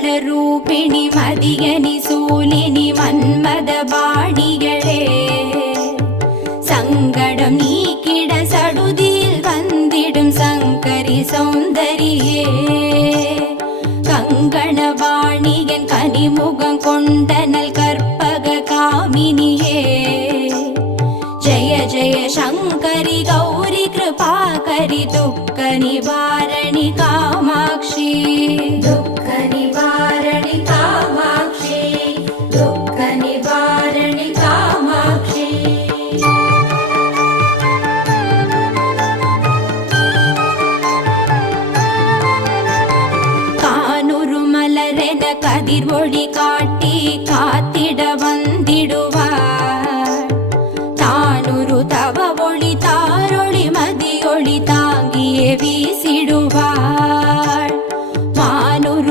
ரூபிணி மதியனி சூலினி மன்மத பாணிகளே சங்கடம் நீக்கிட சடுதியில் வந்திடும் சங்கரி சௌந்தரியே கங்கணவாணியன் கனிமுகம் கொண்டனல் கற்பக காமினியே ஜய ஜய சங்கரி கௌரி கிருபாகரி துக்க நிவாரணி காமாட்சி துக்க நிவாரணி காமாட்சி துக்க நிவாரணி காமாட்சி கானுரு மலரென கதிர் ஒளி காட்டி காத்திட வந்திடுவார் தானுரு தவ ஒளி தாரொளி மதியொளி தாங்கியே வீசிடுவார்